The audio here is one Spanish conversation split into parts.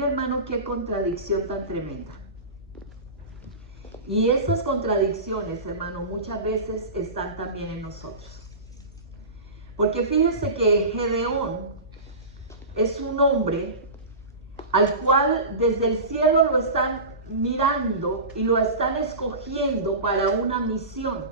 Hermano, qué contradicción tan tremenda. Y esas contradicciones, hermano, muchas veces están también en nosotros. Porque fíjese que Gedeón es un hombre al cual desde el cielo lo están mirando y lo están escogiendo para una misión.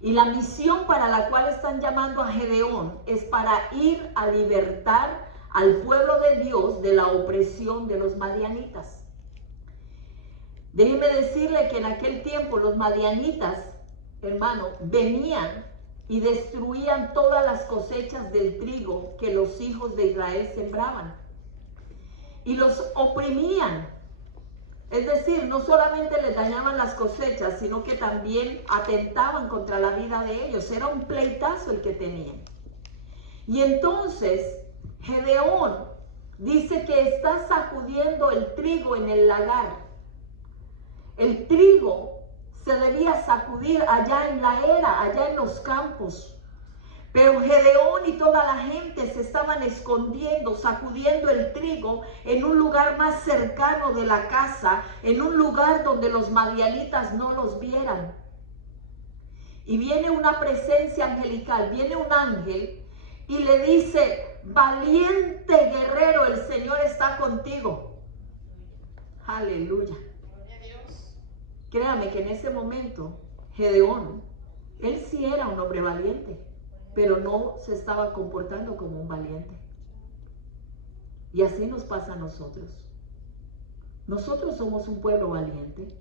Y la misión para la cual están llamando a Gedeón es para ir a libertar al pueblo de Dios de la opresión de los madianitas. Déjeme decirle que en aquel tiempo los madianitas, hermano, venían y destruían todas las cosechas del trigo que los hijos de Israel sembraban. Y los oprimían. Es decir, no solamente les dañaban las cosechas, sino que también atentaban contra la vida de ellos. Era un pleitazo el que tenían. Y entonces Gedeón dice que está sacudiendo el trigo en el lagar. El trigo se debía sacudir allá en la era, allá en los campos. Pero Gedeón y toda la gente se estaban escondiendo, sacudiendo el trigo en un lugar más cercano de la casa, en un lugar donde los madianitas no los vieran. Y viene una presencia angelical, viene un ángel y le dice: valiente guerrero, el Señor está contigo. Aleluya. Créame que en ese momento Gedeón, él sí era un hombre valiente, pero no se estaba comportando como un valiente. Y así nos pasa a nosotros. Nosotros somos un pueblo valiente.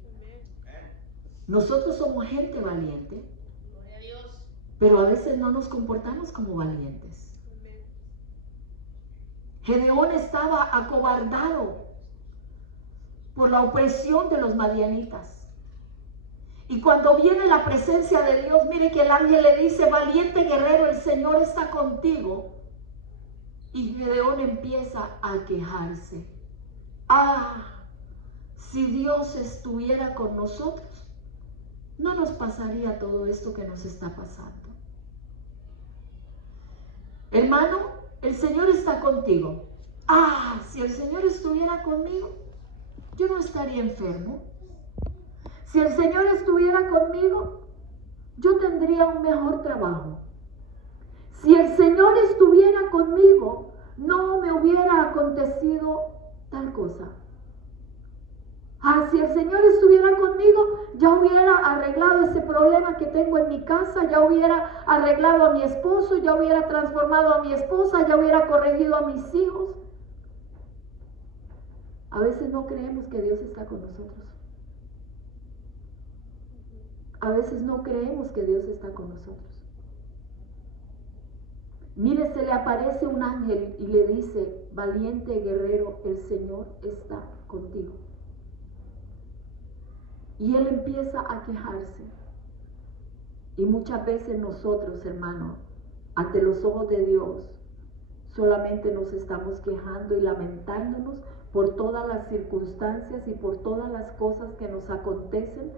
Nosotros somos gente valiente. Pero a veces no nos comportamos como valientes. Gedeón estaba acobardado por la opresión de los madianitas. Y cuando viene la presencia de Dios, mire que el ángel le dice: valiente guerrero, el Señor está contigo. Y Gedeón empieza a quejarse. Si Dios estuviera con nosotros, no nos pasaría todo esto que nos está pasando. Hermano, el Señor está contigo. Si el Señor estuviera conmigo, yo no estaría enfermo. Si el Señor estuviera conmigo, yo tendría un mejor trabajo. Si el Señor estuviera conmigo, no me hubiera acontecido tal cosa. Si el Señor estuviera conmigo, ya hubiera arreglado ese problema que tengo en mi casa, ya hubiera arreglado a mi esposo, ya hubiera transformado a mi esposa, ya hubiera corregido a mis hijos. A veces no creemos que Dios está con nosotros. A veces no creemos que Dios está con nosotros. Mire, se le aparece un ángel y le dice: valiente guerrero, el Señor está contigo. Y él empieza a quejarse. Y muchas veces nosotros, hermano, ante los ojos de Dios, solamente nos estamos quejando y lamentándonos por todas las circunstancias y por todas las cosas que nos acontecen,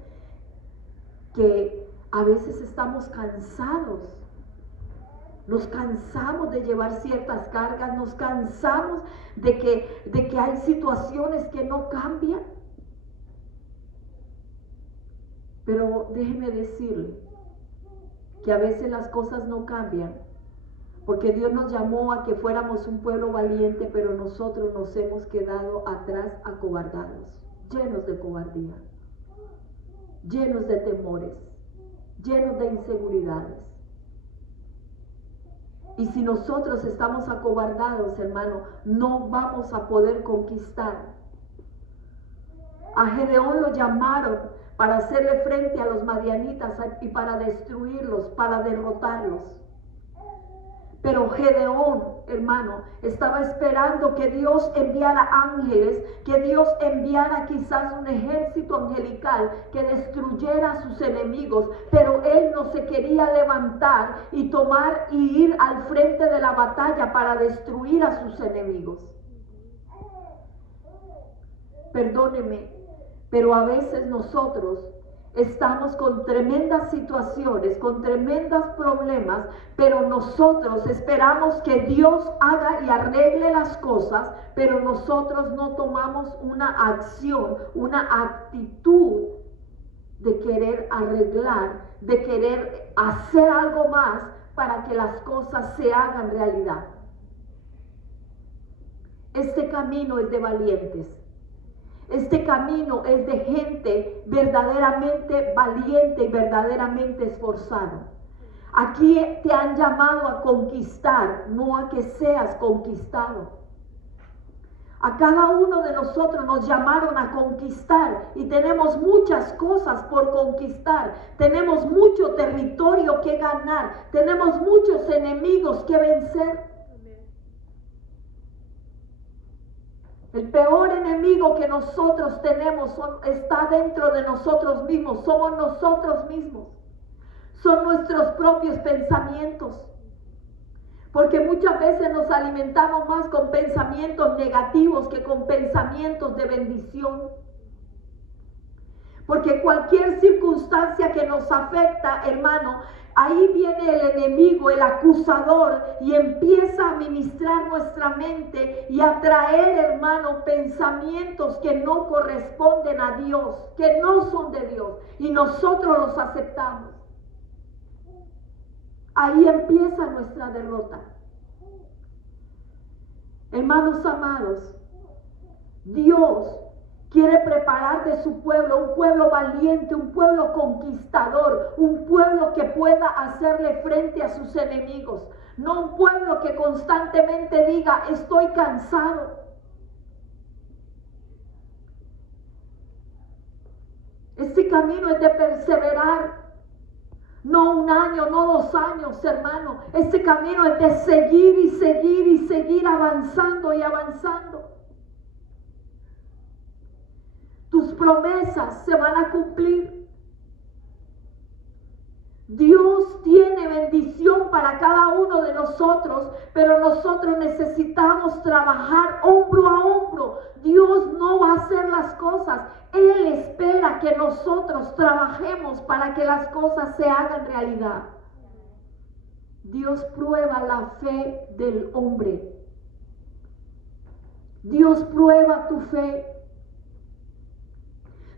que a veces estamos cansados. Nos cansamos de llevar ciertas cargas, nos cansamos de que hay situaciones que no cambian. Pero déjeme decirle que a veces las cosas no cambian porque Dios nos llamó a que fuéramos un pueblo valiente, pero nosotros nos hemos quedado atrás acobardados, llenos de cobardía, llenos de temores, llenos de inseguridades. Y si nosotros estamos acobardados, hermano, no vamos a poder conquistar. A Gedeón lo llamaron para hacerle frente a los madianitas y para destruirlos, para derrotarlos. Pero Gedeón, hermano, estaba esperando que Dios enviara ángeles, que Dios enviara quizás un ejército angelical que destruyera a sus enemigos, pero él no se quería levantar y tomar y ir al frente de la batalla para destruir a sus enemigos. Perdóneme, pero a veces nosotros estamos con tremendas situaciones, con tremendos problemas, pero nosotros esperamos que Dios haga y arregle las cosas, pero nosotros no tomamos una acción, una actitud de querer arreglar, de querer hacer algo más para que las cosas se hagan realidad. Este camino es de valientes. Este camino es de gente verdaderamente valiente y verdaderamente esforzado. Aquí te han llamado a conquistar, no a que seas conquistado. A cada uno de nosotros nos llamaron a conquistar y tenemos muchas cosas por conquistar. Tenemos mucho territorio que ganar. Tenemos muchos enemigos que vencer. El peor enemigo que nosotros tenemos está dentro de nosotros mismos. Somos nosotros mismos. Son nuestros propios pensamientos. Porque muchas veces nos alimentamos más con pensamientos negativos que con pensamientos de bendición. Porque cualquier circunstancia que nos afecta, hermano, ahí viene el enemigo, el acusador, y empieza a ministrar nuestra mente y a traer, hermano, pensamientos que no corresponden a Dios, que no son de Dios, y nosotros los aceptamos. Ahí empieza nuestra derrota. Hermanos amados, Dios quiere preparar de su pueblo un pueblo valiente, un pueblo conquistador, un pueblo que pueda hacerle frente a sus enemigos. No un pueblo que constantemente diga, estoy cansado. Este camino es de perseverar. No un año, no 2 años, hermano. Este camino es de seguir y seguir y seguir avanzando y avanzando. Tus promesas se van a cumplir. Dios tiene bendición para cada uno de nosotros, pero nosotros necesitamos trabajar hombro a hombro. Dios no va a hacer las cosas. Él espera que nosotros trabajemos para que las cosas se hagan realidad. Dios prueba la fe del hombre. Dios prueba tu fe.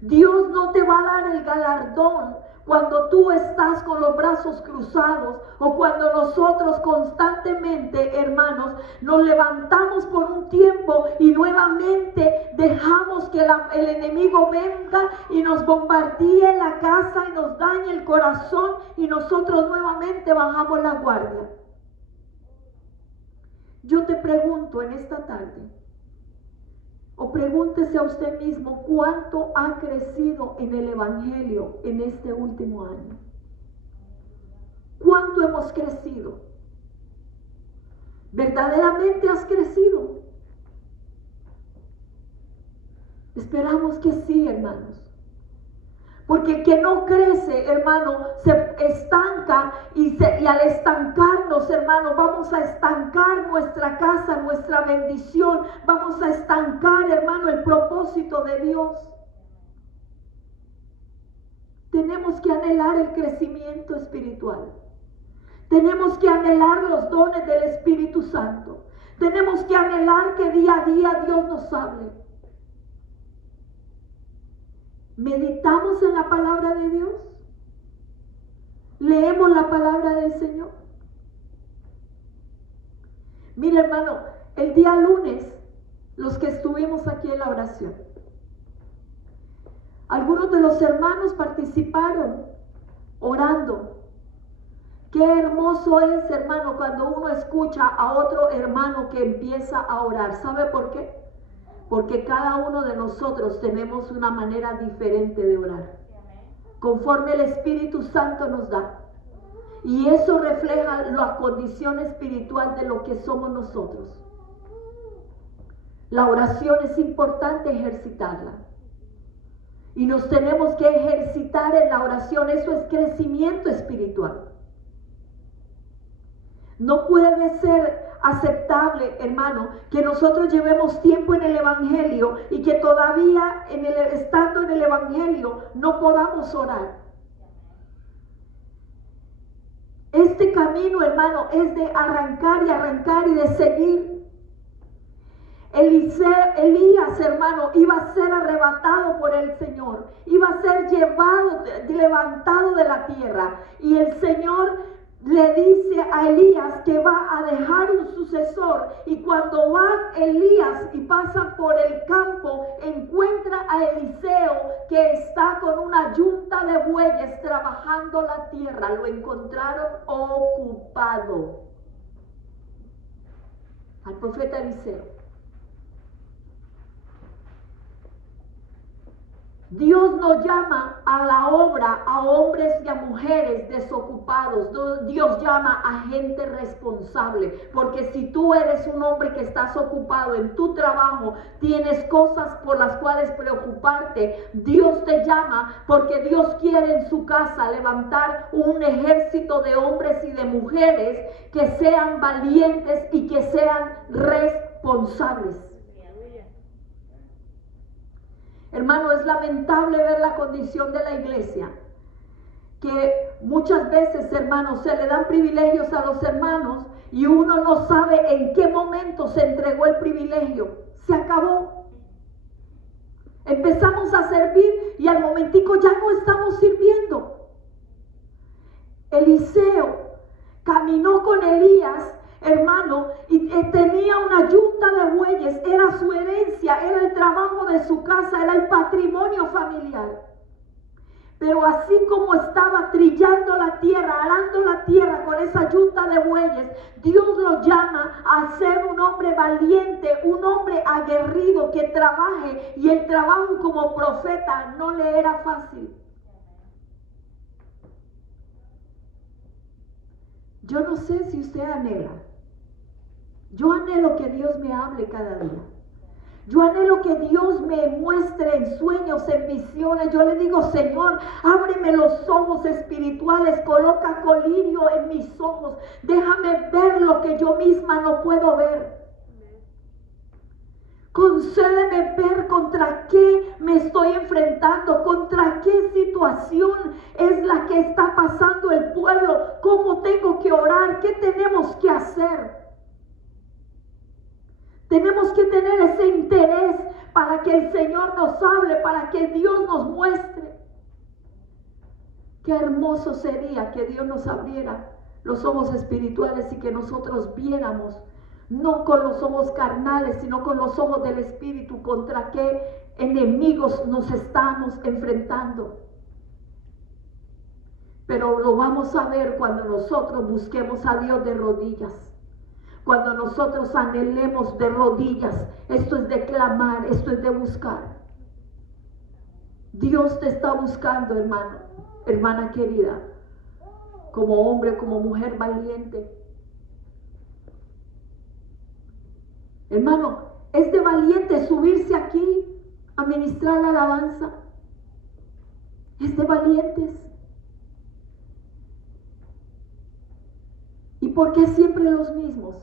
Dios no te va a dar el galardón cuando tú estás con los brazos cruzados o cuando nosotros constantemente, hermanos, nos levantamos por un tiempo y nuevamente dejamos que el enemigo venga y nos bombardee la casa y nos dañe el corazón y nosotros nuevamente bajamos la guardia. Yo te pregunto en esta tarde, o pregúntese a usted mismo, ¿cuánto ha crecido en el Evangelio en este último año? ¿Cuánto hemos crecido? ¿Verdaderamente has crecido? Esperamos que sí, hermanos. Porque el que no crece, hermano, se estanca y al estancarnos, hermano, vamos a estancar nuestra casa, nuestra bendición. Vamos a estancar, hermano, el propósito de Dios. Tenemos que anhelar el crecimiento espiritual. Tenemos que anhelar los dones del Espíritu Santo. Tenemos que anhelar que día a día Dios nos hable. ¿Meditamos en la palabra de Dios? ¿Leemos la palabra del Señor? Mira, hermano, el día lunes, los que estuvimos aquí en la oración, algunos de los hermanos participaron orando. Qué hermoso es, hermano, cuando uno escucha a otro hermano que empieza a orar. ¿Sabe por qué? Porque cada uno de nosotros tenemos una manera diferente de orar, conforme el Espíritu Santo nos da. Y eso refleja la condición espiritual de lo que somos nosotros. La oración es importante ejercitarla. Y nos tenemos que ejercitar en la oración. Eso es crecimiento espiritual. No puede ser aceptable, hermano, que nosotros llevemos tiempo en el Evangelio y que todavía estando en el Evangelio no podamos orar. Este camino, hermano, es de arrancar y de seguir. Elías, hermano, iba a ser arrebatado por el Señor, iba a ser llevado, levantado de la tierra, y el Señor le dice a Elías que va a dejar un sucesor, y cuando va Elías y pasa por el campo, encuentra a Eliseo que está con una yunta de bueyes trabajando la tierra. Lo encontraron ocupado al profeta Eliseo. Dios nos llama a la obra a hombres y a mujeres desocupados. Dios llama a gente responsable. Porque si tú eres un hombre que estás ocupado en tu trabajo, tienes cosas por las cuales preocuparte, Dios te llama porque Dios quiere en su casa levantar un ejército de hombres y de mujeres que sean valientes y que sean responsables. Hermano, es lamentable ver la condición de la iglesia, que muchas veces, hermanos, se le dan privilegios a los hermanos y uno no sabe en qué momento se entregó el privilegio. Se acabó. Empezamos a servir y al momentico ya no estamos sirviendo. Eliseo caminó con Elías, hermano, y tenía una yunta de bueyes, era su herencia, era el trabajo de su casa, era el patrimonio familiar. Pero así como estaba trillando la tierra, arando la tierra con esa yunta de bueyes, Dios lo llama a ser un hombre valiente, un hombre aguerrido que trabaje, y el trabajo como profeta no le era fácil. Yo no sé si usted anhela. Yo anhelo que Dios me hable cada día. Yo anhelo que Dios me muestre en sueños, en visiones. Yo le digo, Señor, ábreme los ojos espirituales, coloca colirio en mis ojos. Déjame ver lo que yo misma no puedo ver. Concédeme ver contra qué me estoy enfrentando, contra qué situación es la que está pasando el pueblo, cómo tengo que orar, qué tenemos que hacer. Tenemos que tener ese interés para que el Señor nos hable, para que Dios nos muestre. Qué hermoso sería que Dios nos abriera los ojos espirituales y que nosotros viéramos, no con los ojos carnales, sino con los ojos del Espíritu, contra qué enemigos nos estamos enfrentando. Pero lo vamos a ver cuando nosotros busquemos a Dios de rodillas. Cuando nosotros anhelemos de rodillas. Esto es de clamar, esto es de buscar. Dios te está buscando, hermano, hermana querida, como hombre, como mujer valiente. Hermano, es de valiente subirse aquí a ministrar la alabanza. Es de valientes. ¿Y por qué siempre los mismos?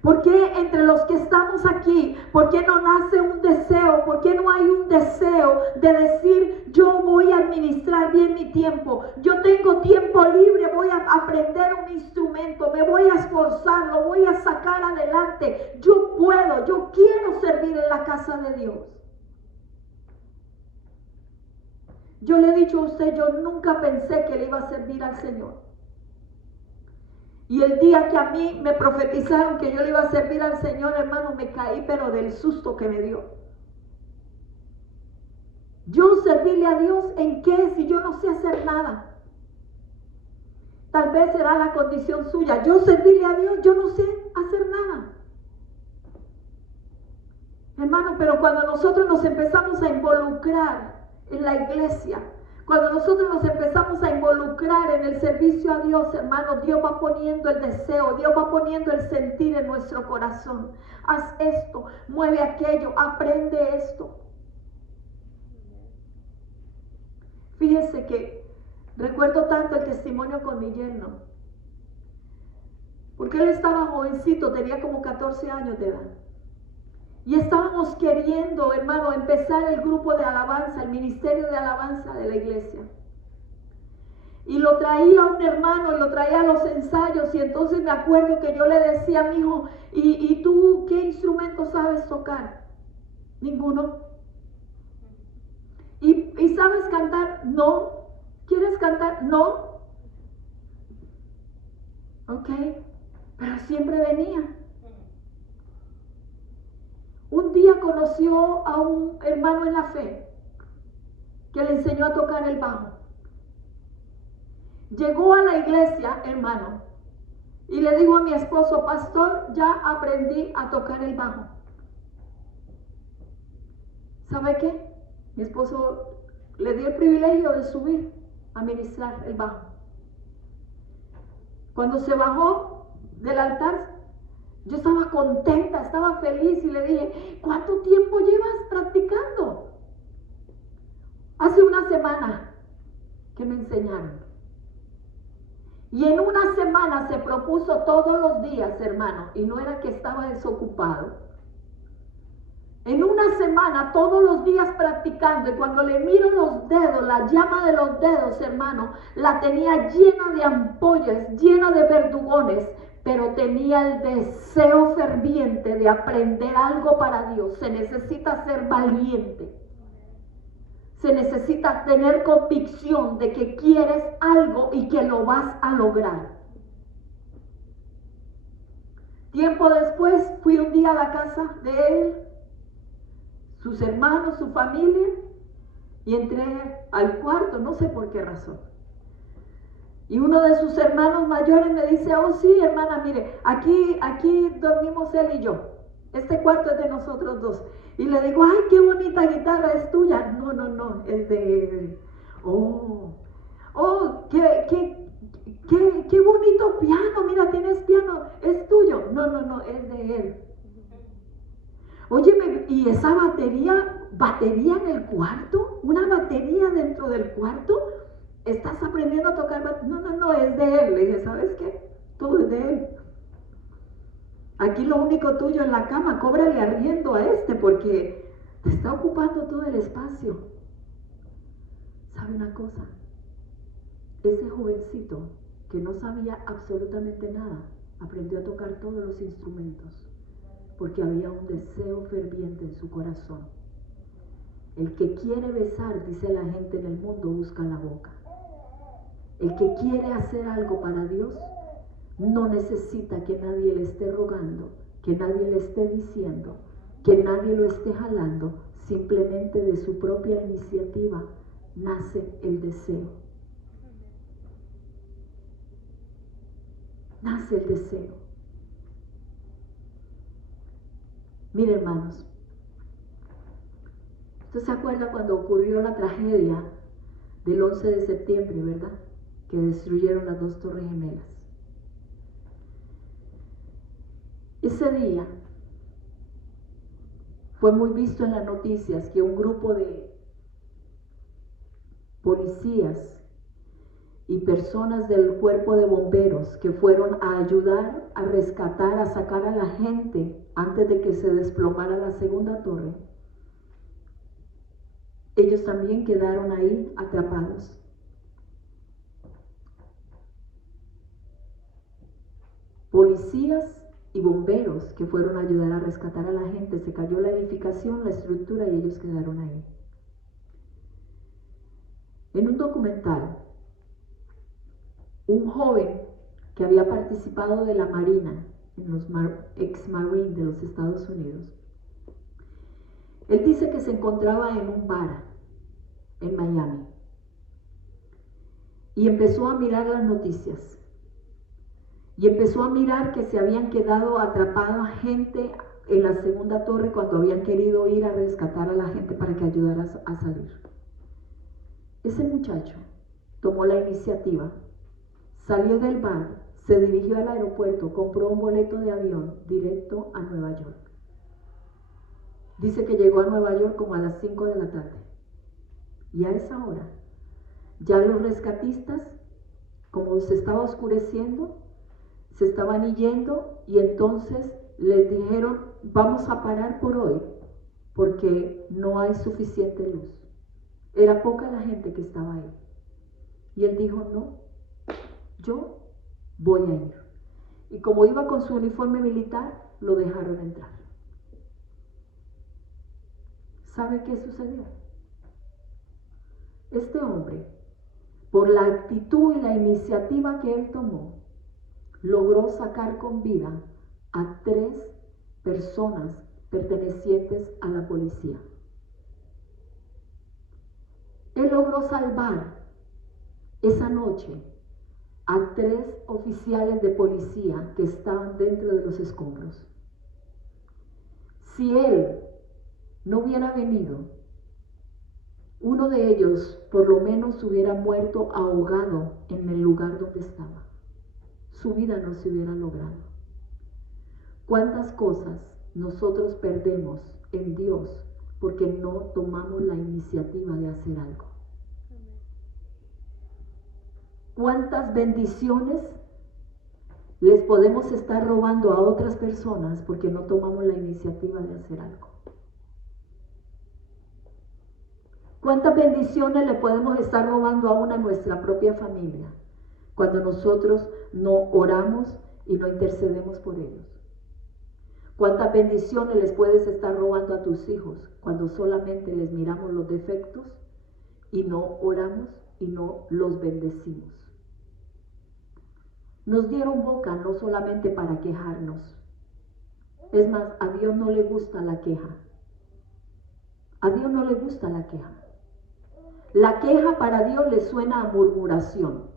¿Por qué entre los que estamos aquí, por qué no nace un deseo? ¿Por qué no hay un deseo de decir, yo voy a administrar bien mi tiempo? Yo tengo tiempo libre, voy a aprender un instrumento, me voy a esforzar, lo voy a sacar adelante. Yo puedo, yo quiero servir en la casa de Dios. Yo le he dicho a usted, yo nunca pensé que le iba a servir al Señor. Y el día que a mí me profetizaron que yo le iba a servir al Señor, hermano, me caí, pero del susto que me dio. Yo servirle a Dios, ¿en qué? Si yo no sé hacer nada. Tal vez será la condición suya. Yo servirle a Dios, yo no sé hacer nada. Hermano, pero cuando nosotros nos empezamos a involucrar en la iglesia, cuando nosotros nos empezamos a involucrar en el servicio a Dios, hermano, Dios va poniendo el deseo, Dios va poniendo el sentir en nuestro corazón. Haz esto, mueve aquello, aprende esto. Fíjense que recuerdo tanto el testimonio con mi yerno. porque él estaba jovencito, tenía como 14 años de edad. Y estábamos queriendo, hermano, empezar el grupo de alabanza, el ministerio de alabanza de la iglesia. Y lo traía un hermano, lo traía a los ensayos, y entonces me acuerdo que yo le decía a mi hijo, ¿y tú qué instrumento sabes tocar? Ninguno. ¿Y sabes cantar? No. ¿Quieres cantar? No. Ok, pero siempre venía. Un día conoció a un hermano en la fe que le enseñó a tocar el bajo. Llegó a la iglesia, hermano, y le dijo a mi esposo, pastor, ya aprendí a tocar el bajo. ¿Sabe qué? Mi esposo le dio el privilegio de subir a ministrar el bajo. Cuando se bajó del altar, yo estaba contenta, estaba feliz y le dije, ¿cuánto tiempo llevas practicando? Hace una semana que me enseñaron. Y en una semana se propuso todos los días, hermano, y no era que estaba desocupado. En una semana, todos los días practicando, y cuando le miro los dedos, la llama de los dedos, hermano, la tenía llena de ampollas, llena de verdugones, pero tenía el deseo ferviente de aprender algo para Dios. Se necesita ser valiente. Se necesita tener convicción de que quieres algo y que lo vas a lograr. Tiempo después fui un día a la casa de él, sus hermanos, su familia, y entré al cuarto, no sé por qué razón. Y uno de sus hermanos mayores me dice, oh sí, hermana, mire, aquí dormimos él y yo. Este cuarto es de nosotros dos. Y le digo, ay, qué bonita guitarra, ¿es tuya? No, es de él. Oh, qué bonito piano, mira, tienes piano, ¿es tuyo? No, es de él. Óyeme, ¿y esa batería en el cuarto? ¿Una batería dentro del cuarto? ¿Estás aprendiendo a tocar batería? No, es de él. Le dije, ¿sabes qué? Todo es de él. Aquí lo único tuyo en la cama, cóbrale arriendo a este porque te está ocupando todo el espacio. ¿Sabe una cosa? Ese jovencito que no sabía absolutamente nada, aprendió a tocar todos los instrumentos porque había un deseo ferviente en su corazón. El que quiere besar, dice la gente en el mundo, busca la boca. El que quiere hacer algo para Dios no necesita que nadie le esté rogando, que nadie le esté diciendo, que nadie lo esté jalando. Simplemente de su propia iniciativa nace el deseo. Nace el deseo. Mire, hermanos, ¿usted se acuerda cuando ocurrió la tragedia del 11 de septiembre, verdad? Que destruyeron las 2 torres gemelas. Ese día fue muy visto en las noticias que un grupo de policías y personas del cuerpo de bomberos que fueron a ayudar a rescatar, a sacar a la gente antes de que se desplomara la segunda torre, ellos también quedaron ahí atrapados. Policías y bomberos que fueron a ayudar a rescatar a la gente, se cayó la edificación, la estructura y ellos quedaron ahí. En un documental, un joven que había participado de la Marina, en los ex-marines de los Estados Unidos, él dice que se encontraba en un bar en Miami y empezó a mirar las noticias y empezó a mirar que se habían quedado atrapada gente en la segunda torre cuando habían querido ir a rescatar a la gente para que ayudara a salir. Ese muchacho tomó la iniciativa, salió del bar, se dirigió al aeropuerto, compró un boleto de avión directo a Nueva York. Dice que llegó a Nueva York como a las 5 de la tarde. Y a esa hora, ya los rescatistas, como se estaba oscureciendo, se estaban yendo y entonces les dijeron, vamos a parar por hoy porque no hay suficiente luz. Era poca la gente que estaba ahí. Y él dijo, no, yo voy a ir. Y como iba con su uniforme militar, lo dejaron entrar. ¿Sabe qué sucedió? Este hombre, por la actitud y la iniciativa que él tomó, logró sacar con vida a 3 personas pertenecientes a la policía. Él logró salvar esa noche a 3 oficiales de policía que estaban dentro de los escombros. Si él no hubiera venido, uno de ellos por lo menos hubiera muerto ahogado en el lugar donde estaba. Su vida no se hubiera logrado. ¿Cuántas cosas nosotros perdemos en Dios porque no tomamos la iniciativa de hacer algo? ¿Cuántas bendiciones les podemos estar robando a otras personas porque no tomamos la iniciativa de hacer algo? ¿Cuántas bendiciones le podemos estar robando aún a nuestra propia familia cuando nosotros no oramos y no intercedemos por ellos? ¿Cuántas bendiciones les puedes estar robando a tus hijos cuando solamente les miramos los defectos y no oramos y no los bendecimos? Nos dieron boca no solamente para quejarnos. Es más, a Dios no le gusta la queja. A Dios no le gusta la queja. La queja para Dios le suena a murmuración.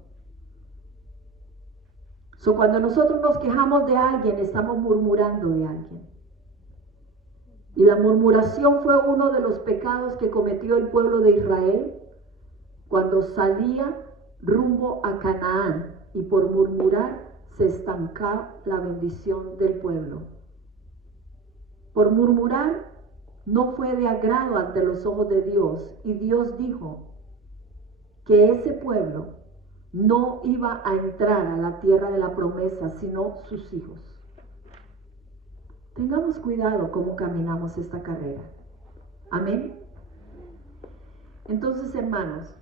Cuando nosotros nos quejamos de alguien, estamos murmurando de alguien. Y la murmuración fue uno de los pecados que cometió el pueblo de Israel cuando salía rumbo a Canaán, y por murmurar se estancaba la bendición del pueblo. Por murmurar no fue de agrado ante los ojos de Dios, y Dios dijo que ese pueblo no iba a entrar a la tierra de la promesa, sino sus hijos. Tengamos cuidado cómo caminamos esta carrera. Amén. Entonces, hermanos,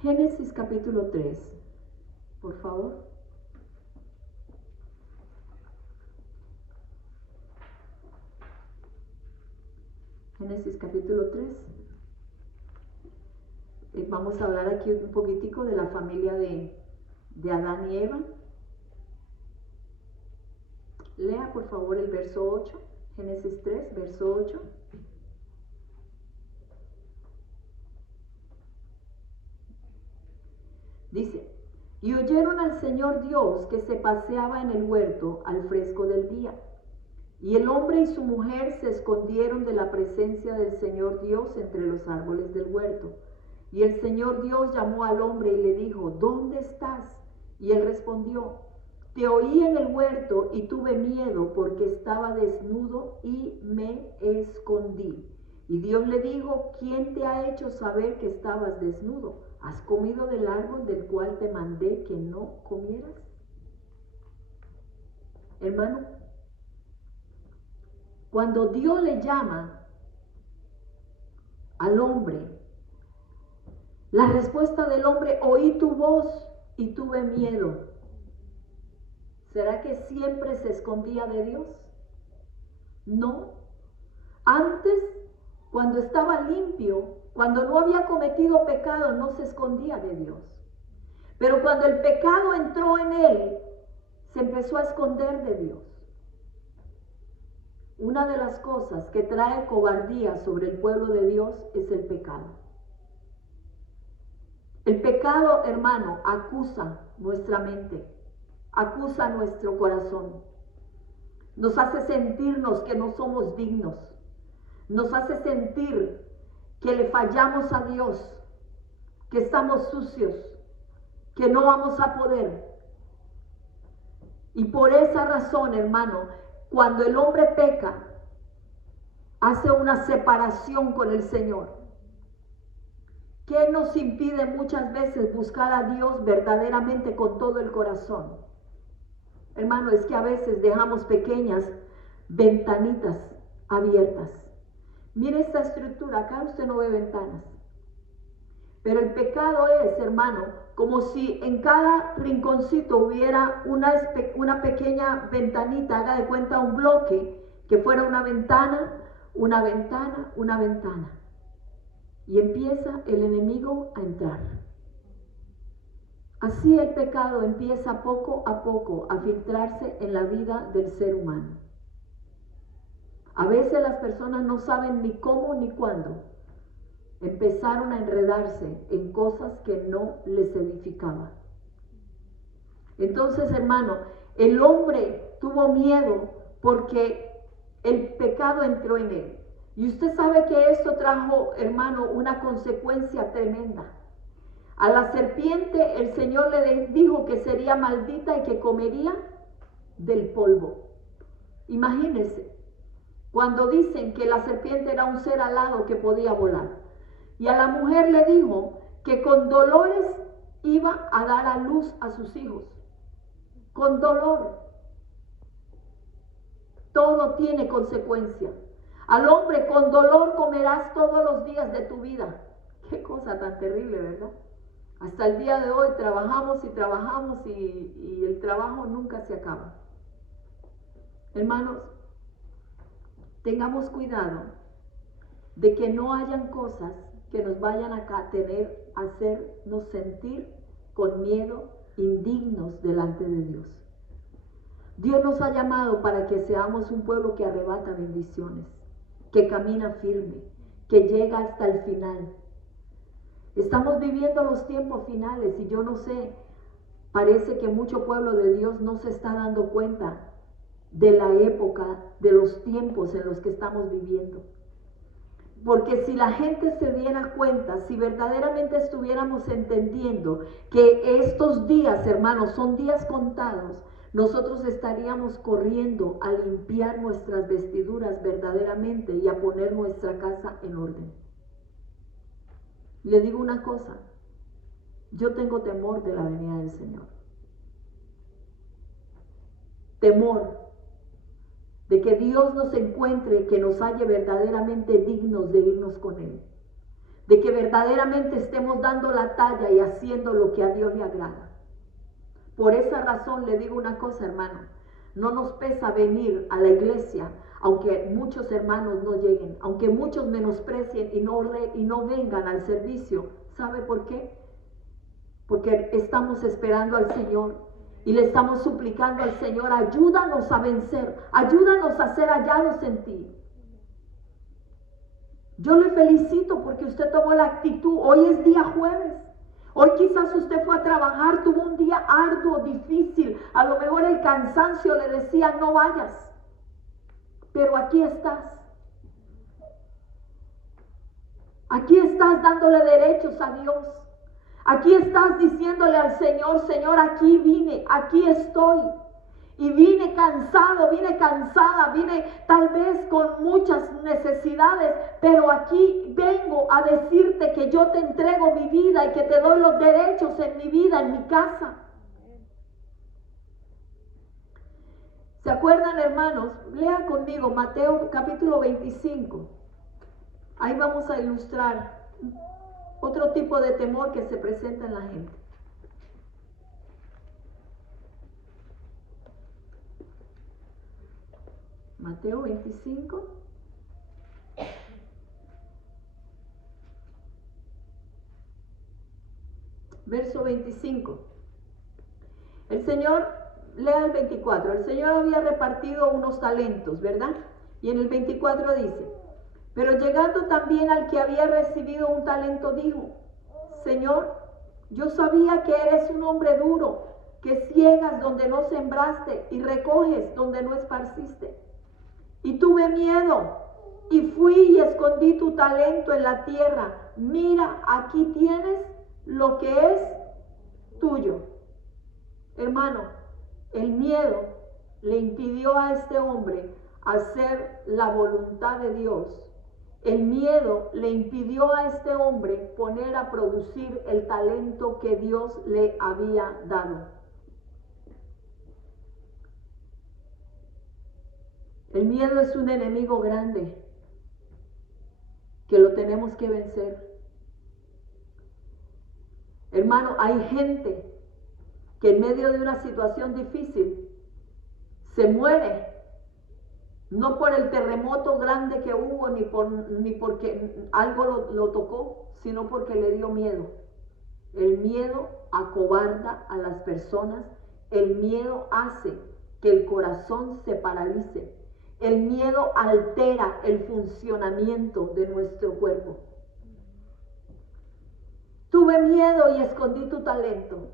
Génesis capítulo 3, por favor. Génesis capítulo 3. Vamos a hablar aquí un poquitico de la familia de Adán y Eva. Lea por favor el verso 8, Génesis 3, verso 8. Dice, y oyeron al Señor Dios que se paseaba en el huerto al fresco del día. Y el hombre y su mujer se escondieron de la presencia del Señor Dios entre los árboles del huerto. Y el Señor Dios llamó al hombre y le dijo, ¿dónde estás? Y él respondió, te oí en el huerto y tuve miedo porque estaba desnudo y me escondí. Y Dios le dijo, ¿quién te ha hecho saber que estabas desnudo? ¿Has comido del árbol del cual te mandé que no comieras? Hermano, cuando Dios le llama al hombre, la respuesta del hombre, oí tu voz y tuve miedo. ¿Será que siempre se escondía de Dios? No. Antes, cuando estaba limpio, cuando no había cometido pecado, no se escondía de Dios. Pero cuando el pecado entró en él, se empezó a esconder de Dios. Una de las cosas que trae cobardía sobre el pueblo de Dios es el pecado. El pecado, hermano, acusa nuestra mente, acusa nuestro corazón. Nos hace sentirnos que no somos dignos. Nos hace sentir que le fallamos a Dios, que estamos sucios, que no vamos a poder. Y por esa razón, hermano, cuando el hombre peca, hace una separación con el Señor. ¿Qué nos impide muchas veces buscar a Dios verdaderamente con todo el corazón? Hermano, es que a veces dejamos pequeñas ventanitas abiertas. Mire esta estructura, acá usted no ve ventanas. Pero el pecado es, hermano, como si en cada rinconcito hubiera una pequeña ventanita, haga de cuenta un bloque, que fuera una ventana, una ventana, una ventana. Y empieza el enemigo a entrar. Así el pecado empieza poco a poco a filtrarse en la vida del ser humano. A veces las personas no saben ni cómo ni cuándo empezaron a enredarse en cosas que no les edificaban. Entonces, hermano, el hombre tuvo miedo porque el pecado entró en él. Y usted sabe que esto trajo, hermano, una consecuencia tremenda. A la serpiente el Señor le dijo que sería maldita y que comería del polvo. Imagínense, cuando dicen que la serpiente era un ser alado que podía volar. Y a la mujer le dijo que con dolores iba a dar a luz a sus hijos. Con dolor. Todo tiene consecuencia. Al hombre con dolor comerás todos los días de tu vida. Qué cosa tan terrible, ¿verdad? Hasta el día de hoy trabajamos y trabajamos y el trabajo nunca se acaba. Hermanos, tengamos cuidado de que no hayan cosas que nos vayan a hacernos sentir con miedo, indignos delante de Dios. Dios nos ha llamado para que seamos un pueblo que arrebata bendiciones, que camina firme, que llega hasta el final. Estamos viviendo los tiempos finales y yo no sé, parece que mucho pueblo de Dios no se está dando cuenta de la época, de los tiempos en los que estamos viviendo. Porque si la gente se diera cuenta, si verdaderamente estuviéramos entendiendo que estos días, hermanos, son días contados, nosotros estaríamos corriendo a limpiar nuestras vestiduras verdaderamente y a poner nuestra casa en orden. Le digo una cosa, yo tengo temor de la venida del Señor. Temor de que Dios nos encuentre, que nos halle verdaderamente dignos de irnos con Él. De que verdaderamente estemos dando la talla y haciendo lo que a Dios le agrada. Por esa razón le digo una cosa, hermano. No nos pesa venir a la iglesia, aunque muchos hermanos no lleguen, aunque muchos menosprecien y no vengan al servicio. ¿Sabe por qué? Porque estamos esperando al Señor. Y le estamos suplicando al Señor, ayúdanos a vencer, ayúdanos a ser hallados en ti. Yo le felicito porque usted tomó la actitud. Hoy es día jueves. Hoy quizás usted fue a trabajar, tuvo un día arduo, difícil. A lo mejor el cansancio le decía, no vayas. Pero aquí estás. Aquí estás dándole derechos a Dios. Aquí estás diciéndole al Señor, Señor, aquí vine, aquí estoy. Y vine cansado, vine cansada, vine tal vez con muchas necesidades, pero aquí vengo a decirte que yo te entrego mi vida y que te doy los derechos en mi vida, en mi casa. ¿Se acuerdan, hermanos? Lean conmigo Mateo capítulo 25. Ahí vamos a ilustrar otro tipo de temor que se presenta en la gente. Mateo 25. Verso 25. El Señor, lea el 24. El Señor había repartido unos talentos, ¿verdad? Y en el 24 dice: pero llegando también al que había recibido un talento, dijo: Señor, yo sabía que eres un hombre duro, que ciegas donde no sembraste y recoges donde no esparciste. Y tuve miedo y fui y escondí tu talento en la tierra. Mira, aquí tienes lo que es tuyo. Hermano, el miedo le impidió a este hombre hacer la voluntad de Dios el miedo le impidió a este hombre poner a producir el talento que Dios le había dado. El miedo es un enemigo grande que lo tenemos que vencer. Hermano, hay gente que en medio de una situación difícil se muere, no por el terremoto grande que hubo, ni porque algo lo tocó, sino porque le dio miedo. El miedo acobarda a las personas, el miedo hace que el corazón se paralice, el miedo altera el funcionamiento de nuestro cuerpo. Tuve miedo y escondí tu talento.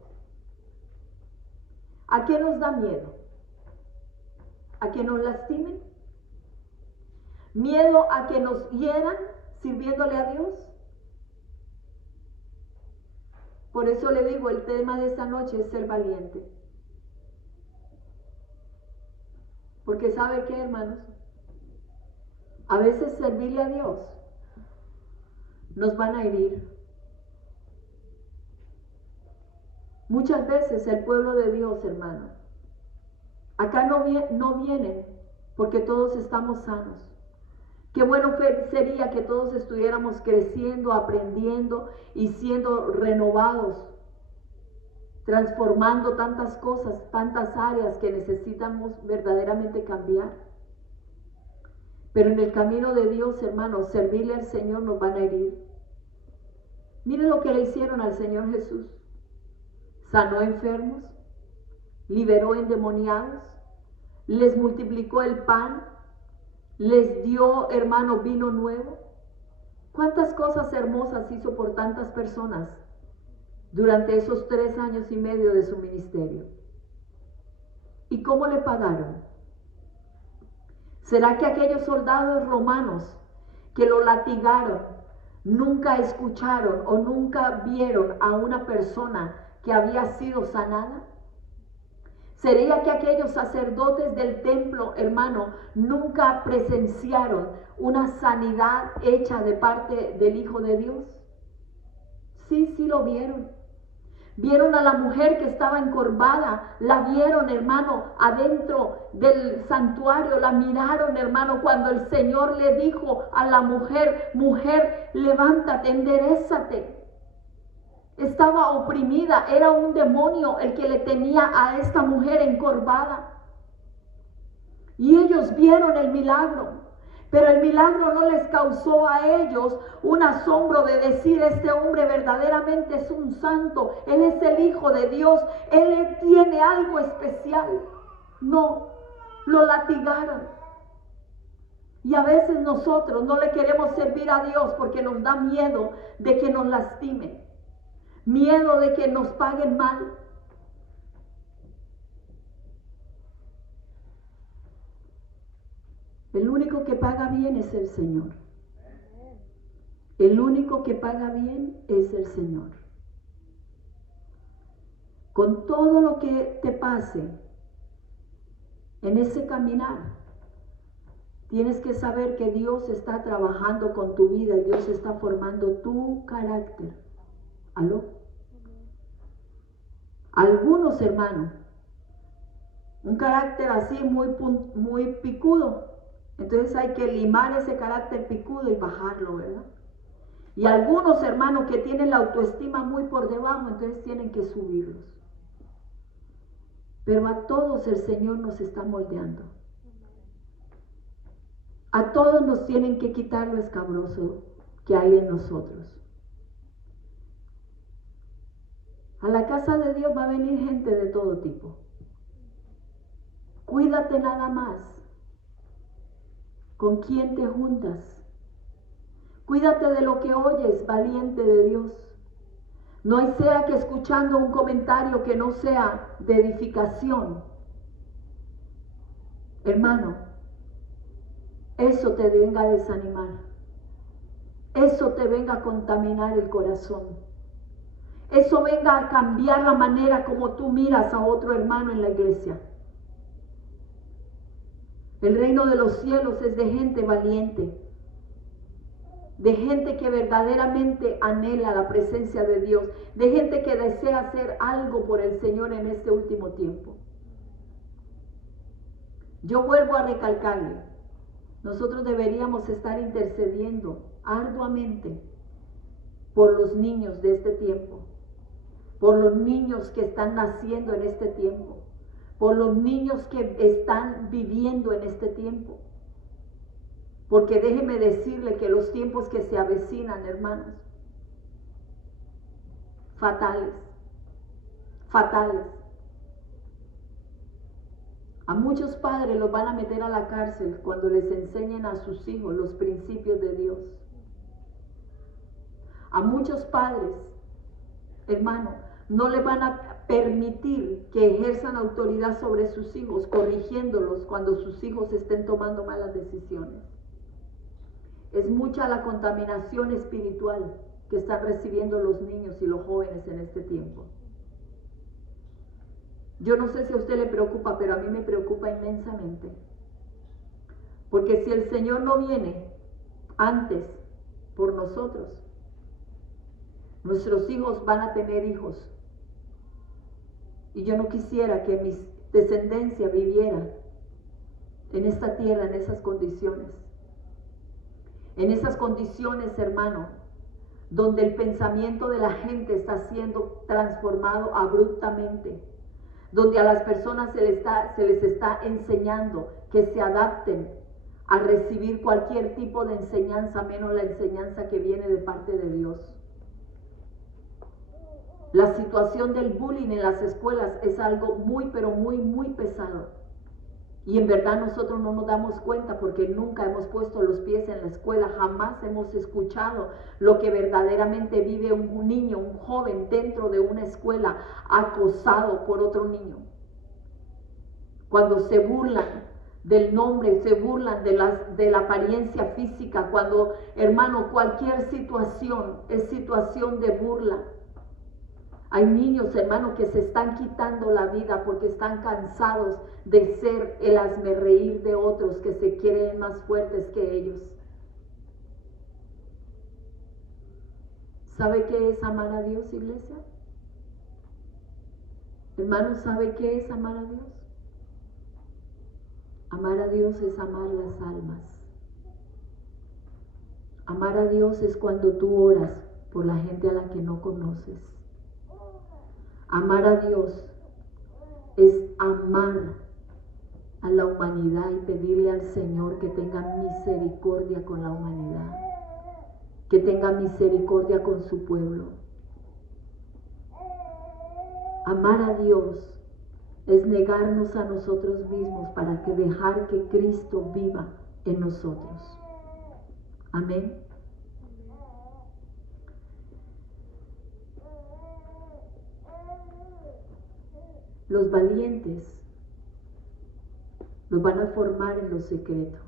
¿A qué nos da miedo? ¿A que nos lastimen? ¿Miedo a que nos hieran sirviéndole a Dios? Por eso le digo, el tema de esta noche es ser valiente. Porque ¿sabe qué, hermanos? A veces servirle a Dios nos van a herir. Muchas veces el pueblo de Dios, hermano, acá no vienen porque todos estamos sanos. Qué bueno sería que todos estuviéramos creciendo, aprendiendo y siendo renovados, transformando tantas cosas, tantas áreas que necesitamos verdaderamente cambiar. Pero en el camino de Dios, hermanos, servirle al Señor nos van a herir. Miren lo que le hicieron al Señor Jesús. Sanó enfermos, liberó endemoniados, les multiplicó el pan, les dio, hermano, vino nuevo. ¿Cuántas cosas hermosas hizo por tantas personas durante esos 3 años y medio de su ministerio? ¿Y cómo le pagaron? ¿Será que aquellos soldados romanos que lo latigaron nunca escucharon o nunca vieron a una persona que había sido sanada? ¿Sería que aquellos sacerdotes del templo, hermano, nunca presenciaron una sanidad hecha de parte del Hijo de Dios? Sí, sí lo vieron. Vieron a la mujer que estaba encorvada, la vieron, hermano, adentro del santuario, la miraron, hermano, cuando el Señor le dijo a la mujer, mujer, levántate, enderézate. Estaba oprimida, era un demonio el que le tenía a esta mujer encorvada. Y ellos vieron el milagro, pero el milagro no les causó a ellos un asombro de decir, este hombre verdaderamente es un santo, él es el Hijo de Dios, él tiene algo especial. No, lo latigaron. Y a veces nosotros no le queremos servir a Dios porque nos da miedo de que nos lastimen. Miedo de que nos paguen mal. El único que paga bien es el Señor. El único que paga bien es el Señor. Con todo lo que te pase en ese caminar, tienes que saber que Dios está trabajando con tu vida y Dios está formando tu carácter. ¿Aló? Algunos, hermanos, un carácter así muy picudo, entonces hay que limar ese carácter picudo y bajarlo, ¿verdad? Y algunos, hermanos, que tienen la autoestima muy por debajo, entonces tienen que subirlos. Pero a todos el Señor nos está moldeando. A todos nos tienen que quitar lo escabroso que hay en nosotros. A la casa de Dios va a venir gente de todo tipo. Cuídate nada más con quién te juntas. Cuídate de lo que oyes, valiente de Dios. No sea que escuchando un comentario que no sea de edificación, hermano, eso te venga a desanimar. Eso te venga a contaminar el corazón. Eso venga a cambiar la manera como tú miras a otro hermano en la iglesia. El reino de los cielos es de gente valiente. de gente que verdaderamente anhela la presencia de Dios, de gente que desea hacer algo por el Señor en este último tiempo. Yo vuelvo a recalcarle, nosotros deberíamos estar intercediendo arduamente por los niños de este tiempo, por los niños que están naciendo en este tiempo, por los niños que están viviendo en este tiempo. Porque déjeme decirle que los tiempos que se avecinan, hermanos, fatales, fatales. A muchos padres los van a meter a la cárcel cuando les enseñen a sus hijos los principios de Dios. A muchos padres, hermano, no le van a permitir que ejerzan autoridad sobre sus hijos, corrigiéndolos cuando sus hijos estén tomando malas decisiones. Es mucha la contaminación espiritual que están recibiendo los niños y los jóvenes en este tiempo. Yo no sé si a usted le preocupa, pero a mí me preocupa inmensamente. Porque si el Señor no viene antes por nosotros, nuestros hijos van a tener hijos. Y yo no quisiera que mi descendencia viviera en esta tierra, en esas condiciones. En esas condiciones, hermano, donde el pensamiento de la gente está siendo transformado abruptamente, donde a las personas se les está enseñando que se adapten a recibir cualquier tipo de enseñanza, menos la enseñanza que viene de parte de Dios. La situación del bullying en las escuelas es algo muy, pero muy, muy pesado. Y en verdad nosotros no nos damos cuenta porque nunca hemos puesto los pies en la escuela, jamás hemos escuchado lo que verdaderamente vive un niño, un joven dentro de una escuela acosado por otro niño. Cuando se burlan del nombre, se burlan de la apariencia física, cuando, hermano, cualquier situación es situación de burla. Hay niños, hermanos, que se están quitando la vida porque están cansados de ser el hazmerreír de otros que se creen más fuertes que ellos. ¿Sabe qué es amar a Dios, iglesia? Hermanos, ¿sabe qué es amar a Dios? Amar a Dios es amar las almas. Amar a Dios es cuando tú oras por la gente a la que no conoces. Amar a Dios es amar a la humanidad y pedirle al Señor que tenga misericordia con la humanidad, que tenga misericordia con su pueblo. Amar a Dios es negarnos a nosotros mismos para que dejar que Cristo viva en nosotros. Amén. Los valientes los van a formar en lo secreto.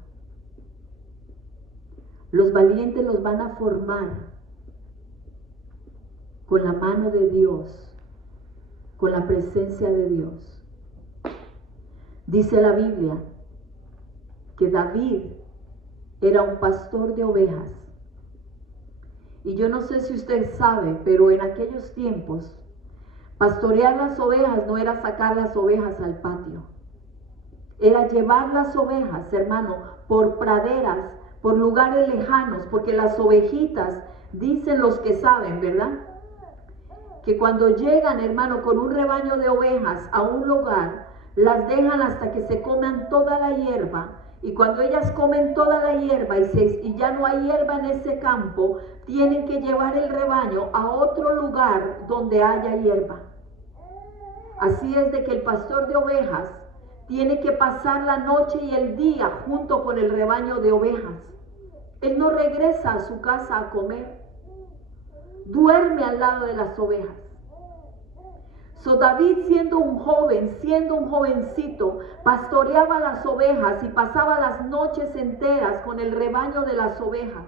Los valientes los van a formar con la mano de Dios, con la presencia de Dios. Dice la Biblia que David era un pastor de ovejas. Y yo no sé si usted sabe, pero en aquellos tiempos, pastorear las ovejas no era sacar las ovejas al patio. Era llevar las ovejas, hermano, por praderas, por lugares lejanos, porque las ovejitas, dicen los que saben, ¿verdad? Que cuando llegan, hermano, con un rebaño de ovejas a un lugar, las dejan hasta que se coman toda la hierba. Y cuando ellas comen toda la hierba y ya no hay hierba en ese campo, tienen que llevar el rebaño a otro lugar donde haya hierba. Así es de que el pastor de ovejas tiene que pasar la noche y el día junto con el rebaño de ovejas. Él no regresa a su casa a comer. Duerme al lado de las ovejas. So David, siendo un jovencito, pastoreaba las ovejas y pasaba las noches enteras con el rebaño de las ovejas.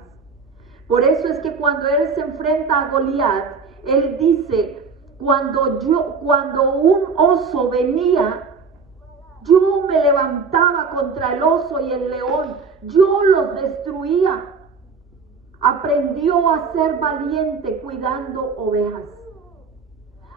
Por eso es que cuando él se enfrenta a Goliat, él dice, cuando un oso venía, yo me levantaba contra el oso y el león, yo los destruía. aprendió a ser valiente cuidando ovejas.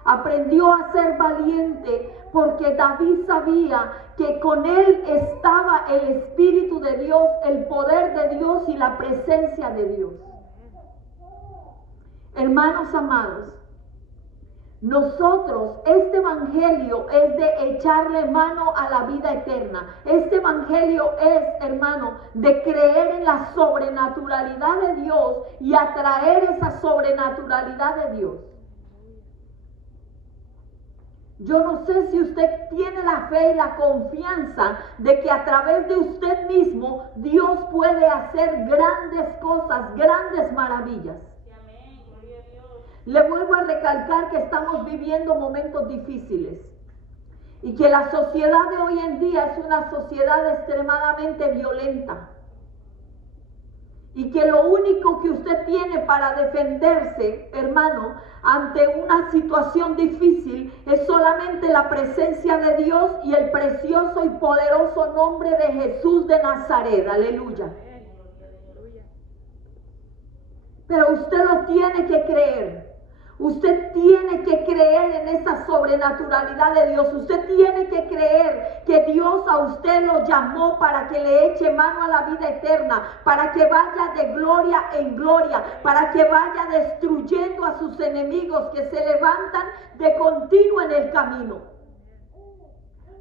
Aprendió a ser valiente porque David sabía que con él estaba el Espíritu de Dios, el poder de Dios y la presencia de Dios. Hermanos amados, nosotros, este evangelio es de echarle mano a la vida eterna. Este evangelio es, hermano, de creer en la sobrenaturalidad de Dios y atraer esa sobrenaturalidad de Dios. Yo no sé si usted tiene la fe y la confianza de que a través de usted mismo Dios puede hacer grandes cosas, grandes maravillas. Le vuelvo a recalcar que estamos viviendo momentos difíciles y que la sociedad de hoy en día es una sociedad extremadamente violenta. Y que lo único que usted tiene para defenderse, hermano, ante una situación difícil es solamente la presencia de Dios y el precioso y poderoso nombre de Jesús de Nazaret. Aleluya. Pero usted lo tiene que creer. Usted tiene que creer en esa sobrenaturalidad de Dios. Usted tiene que creer que Dios a usted lo llamó para que le eche mano a la vida eterna, para que vaya de gloria en gloria, para que vaya destruyendo a sus enemigos que se levantan de continuo en el camino.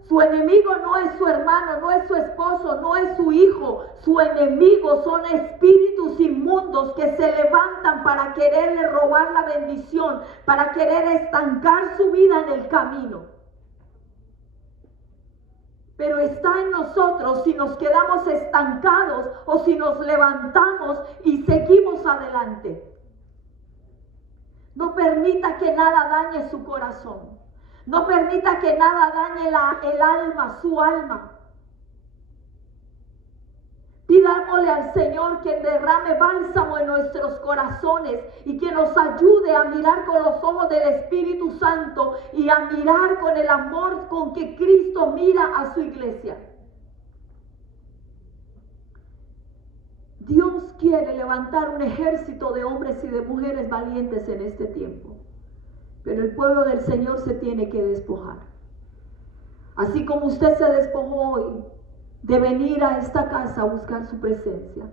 Su enemigo no es su hermano, no es su esposo, no es su hijo. Su enemigo son espíritus inmundos que se levantan para quererle robar la bendición, para querer estancar su vida en el camino. Pero está en nosotros si nos quedamos estancados o si nos levantamos y seguimos adelante. No permita que nada dañe su corazón. No permita que nada dañe el alma, su alma. Pidámosle al Señor que derrame bálsamo en nuestros corazones y que nos ayude a mirar con los ojos del Espíritu Santo y a mirar con el amor con que Cristo mira a su iglesia. Dios quiere levantar un ejército de hombres y de mujeres valientes en este tiempo. Pero el pueblo del Señor se tiene que despojar. Así como usted se despojó hoy de venir a esta casa a buscar su presencia.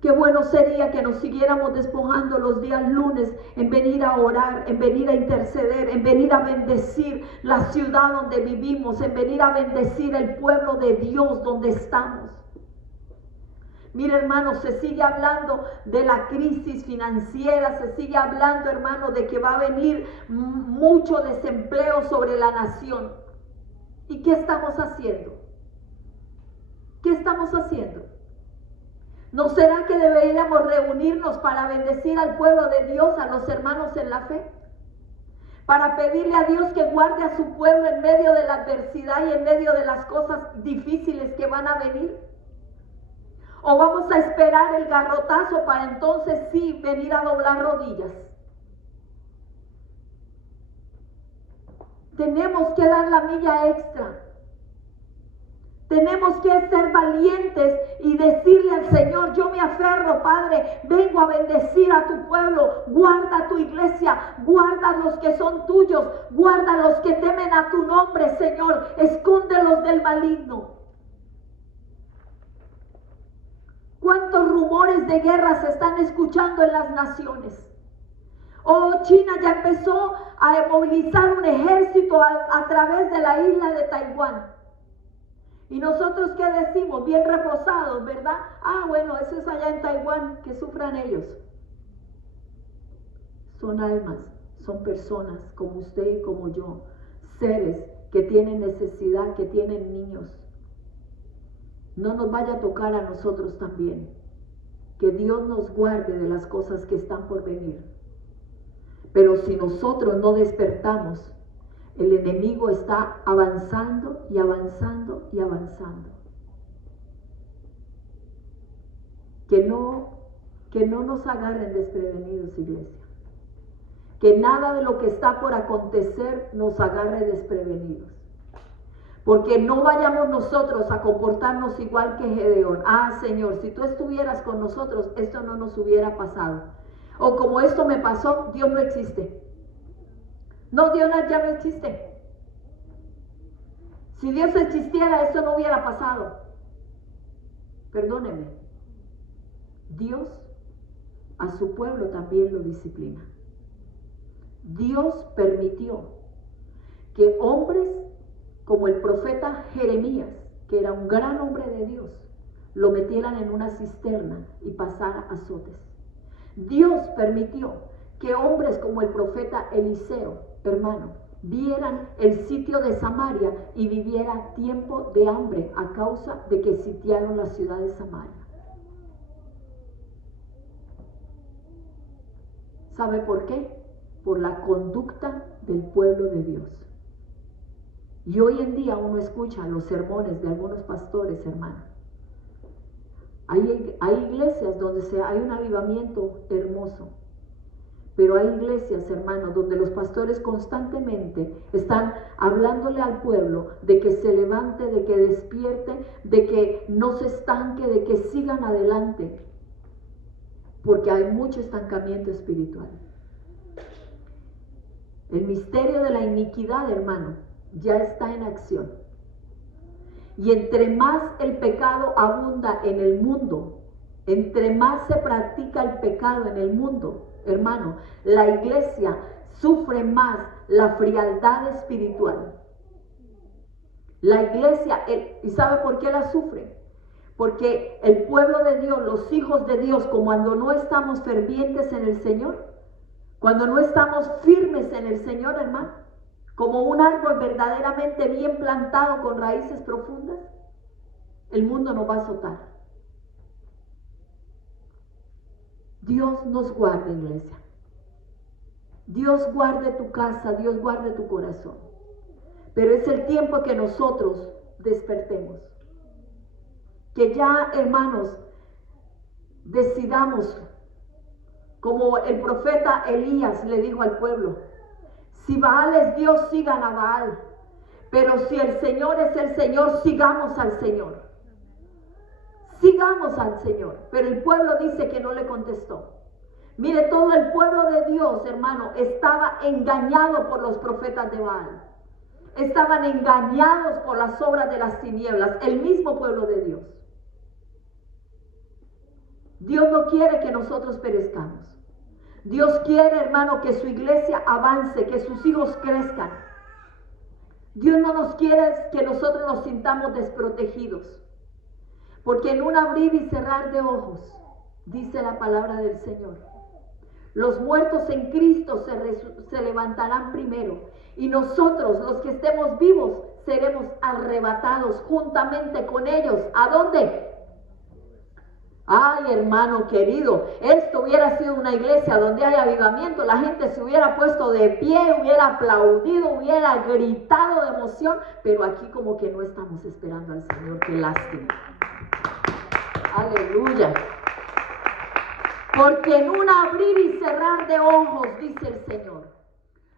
Qué bueno sería que nos siguiéramos despojando los días lunes en venir a orar, en venir a interceder, en venir a bendecir la ciudad donde vivimos, en venir a bendecir el pueblo de Dios donde estamos. Mire, hermano, se sigue hablando de la crisis financiera, se sigue hablando, hermano, de que va a venir mucho desempleo sobre la nación. ¿Y qué estamos haciendo? ¿Qué estamos haciendo? ¿No será que deberíamos reunirnos para bendecir al pueblo de Dios, a los hermanos en la fe? Para pedirle a Dios que guarde a su pueblo en medio de la adversidad y en medio de las cosas difíciles que van a venir. ¿O vamos a esperar el garrotazo para entonces sí venir a doblar rodillas? Tenemos que dar la milla extra. Tenemos que ser valientes y decirle al Señor: yo me aferro, Padre, vengo a bendecir a tu pueblo, guarda tu iglesia, guarda los que son tuyos, guarda los que temen a tu nombre, Señor, escóndelos del maligno. ¿Cuántos rumores de guerra se están escuchando en las naciones? China ya empezó a movilizar un ejército a través de la isla de Taiwán. Y nosotros, ¿qué decimos? Bien reposados, ¿verdad? Bueno, eso es allá en Taiwán, que sufran ellos. Son almas, son personas como usted y como yo, seres que tienen necesidad, que tienen niños. No nos vaya a tocar a nosotros también. Que Dios nos guarde de las cosas que están por venir. Pero si nosotros no despertamos, el enemigo está avanzando y avanzando y avanzando. Que no nos agarren desprevenidos, iglesia. Que nada de lo que está por acontecer nos agarre desprevenidos. Porque no vayamos nosotros a comportarnos igual que Gedeón. Ah, Señor, si tú estuvieras con nosotros, esto no nos hubiera pasado. O como esto me pasó, Dios no existe. No, Dios ya no existe. Si Dios existiera, esto no hubiera pasado. Perdóneme. Dios a su pueblo también lo disciplina. Dios permitió que hombres como el profeta Jeremías, que era un gran hombre de Dios, lo metieran en una cisterna y pasara azotes. Dios permitió que hombres como el profeta Eliseo, hermano, vieran el sitio de Samaria y viviera tiempo de hambre a causa de que sitiaron la ciudad de Samaria. ¿Sabe por qué? Por la conducta del pueblo de Dios. Y hoy en día uno escucha los sermones de algunos pastores, hermano. Hay iglesias donde hay un avivamiento hermoso. Pero hay iglesias, hermanos, donde los pastores constantemente están hablándole al pueblo de que se levante, de que despierte, de que no se estanque, de que sigan adelante. Porque hay mucho estancamiento espiritual. El misterio de la iniquidad, hermano, ya está en acción. Y entre más el pecado abunda en el mundo, entre más se practica el pecado en el mundo, hermano, la iglesia sufre más la frialdad espiritual. La iglesia, ¿y sabe por qué la sufre? Porque el pueblo de Dios, los hijos de Dios, cuando no estamos fervientes en el Señor, cuando no estamos firmes en el Señor, hermano, como un árbol verdaderamente bien plantado con raíces profundas, el mundo nos va a azotar. Dios nos guarde, iglesia. Dios guarde tu casa, Dios guarde tu corazón. Pero es el tiempo que nosotros despertemos. Que ya, hermanos, decidamos, como el profeta Elías le dijo al pueblo: si Baal es Dios, sigan a Baal. Pero si el Señor es el Señor, sigamos al Señor. Sigamos al Señor. Pero el pueblo dice que no le contestó. Mire, todo el pueblo de Dios, hermano, estaba engañado por los profetas de Baal. Estaban engañados por las obras de las tinieblas. El mismo pueblo de Dios. Dios no quiere que nosotros perezcamos. Dios quiere, hermano, que su iglesia avance, que sus hijos crezcan. Dios no nos quiere que nosotros nos sintamos desprotegidos. Porque en un abrir y cerrar de ojos, dice la palabra del Señor, los muertos en Cristo se levantarán primero. Y nosotros, los que estemos vivos, seremos arrebatados juntamente con ellos. ¿A dónde? Ay, hermano querido, esto hubiera sido una iglesia donde hay avivamiento, la gente se hubiera puesto de pie, hubiera aplaudido, hubiera gritado de emoción, pero aquí como que no estamos esperando al Señor. Qué lástima. Aleluya. Porque en un abrir y cerrar de ojos, dice el Señor,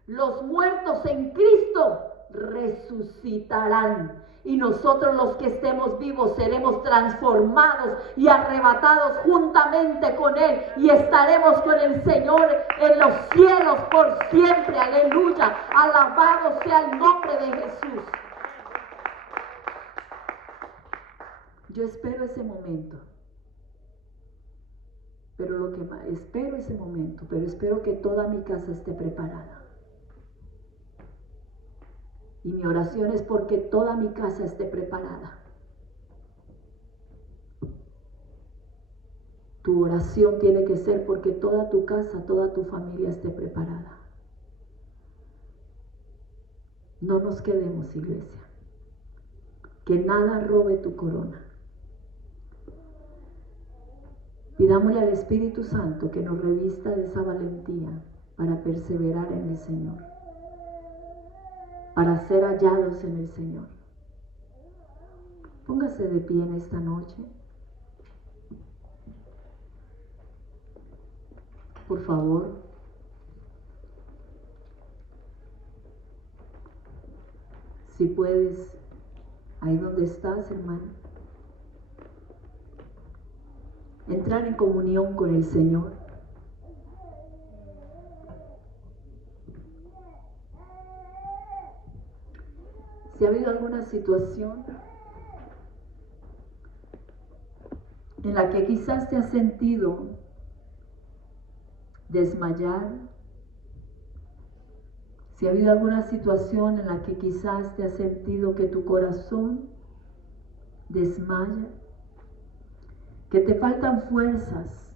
los muertos en Cristo resucitarán. Y nosotros, los que estemos vivos, seremos transformados y arrebatados juntamente con Él. Y estaremos con el Señor en los cielos por siempre. Aleluya. Alabado sea el nombre de Jesús. Yo espero ese momento. Pero lo que más espero ese momento, pero espero que toda mi casa esté preparada. Y mi oración es porque toda mi casa esté preparada. Tu oración tiene que ser porque toda tu casa, toda tu familia esté preparada. No nos quedemos, iglesia. Que nada robe tu corona. Pidámosle al Espíritu Santo que nos revista de esa valentía para perseverar en el Señor, para ser hallados en el Señor. Póngase de pie en esta noche. Por favor. Si puedes Ahí donde estás, hermano. Entrar en comunión con el Señor. Si ha habido alguna situación en la que quizás te has sentido desmayar, si ha habido alguna situación en la que quizás te has sentido que tu corazón desmaya, que te faltan fuerzas,